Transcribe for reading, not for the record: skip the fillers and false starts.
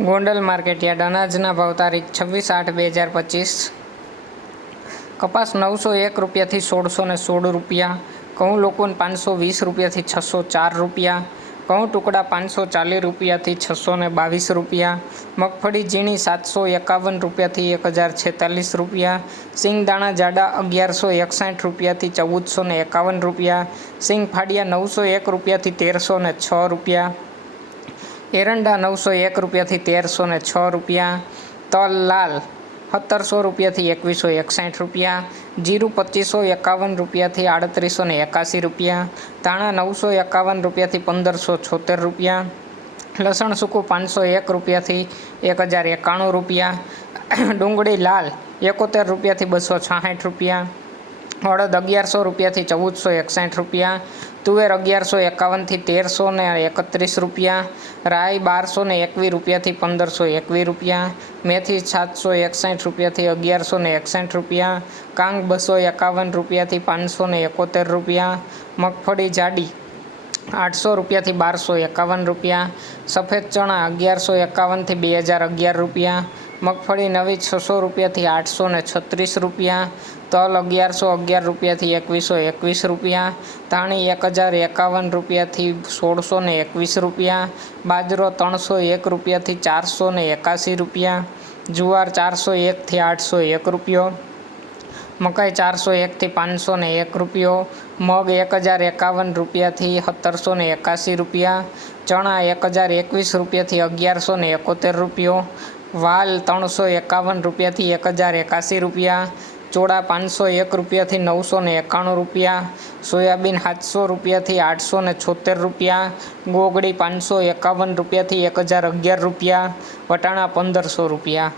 Gondal market yard અનાજના ભાવ તારીખ 26/8/2025। કપાસ 901 રૂપિયાથી 1616 રૂપિયા, ઘઉં લોકોન 520 રૂપિયાથી 604 રૂપિયા, ઘઉં ટુકડા 540 રૂપિયાથી 622 રૂપિયા, મગફળી ઝીણી 751 રૂપિયાથી 1046 રૂપિયા, સિંગદાણા જાડા 1161 રૂપિયાથી 1451 રૂપિયા, સિંગ ફાડિયા 901 રૂપિયાથી 1306 રૂપિયા, એરંડા 901 રૂપિયાથી 1306 રૂપિયા, તલ લાલ 1700 રૂપિયાથી 2161 રૂપિયા, જીરું 2551 રૂપિયાથી 3881 રૂપિયા, ધાણા 951 રૂપિયાથી 1576 રૂપિયા, લસણ સૂકું 501 રૂપિયાથી 1091 રૂપિયા, ડુંગળી લાલ 71 રૂપિયાથી 266 રૂપિયા, અડદ 1100 રૂપિયાથી 1461 રૂપિયા, તુવેર 1151થી 1331 રૂપિયા, રાઈ 1221 રૂપિયાથી 1521 રૂપિયા, મેથી 761 રૂપિયાથી 1161 રૂપિયા, કાંગ 251 રૂપિયાથી 571 રૂપિયા, મગફળી જાડી 800 રૂપિયાથી 1251 રૂપિયા, સફેદ ચણા 1151થી 2011 રૂપિયા, મગફળી નવી 600 રૂપિયાથી 836 રૂપિયા, તલ 1111 રૂપિયાથી 2121 રૂપિયા, ધાણી 1051 રૂપિયાથી 1621 રૂપિયા, બાજરો 301 રૂપિયાથી 481 રૂપિયા, જુવાર 401થી 801 રૂપિયો, મકાઈ 401થી 501 રૂપિયો, મગ 1051 રૂપિયાથી 1781 રૂપિયા, ચણા 1021 રૂપિયાથી 1171 રૂપિયો, વાલ 351 રૂપિયાથી 1081 રૂપિયા, ચોળા 501 રૂપિયાથી 991 રૂપિયા, સોયાબીન 700 રૂપિયાથી 876 રૂપિયા, ગોગડી 551 રૂપિયાથી 1011 રૂપિયા, વટાણા 1500 રૂપિયા।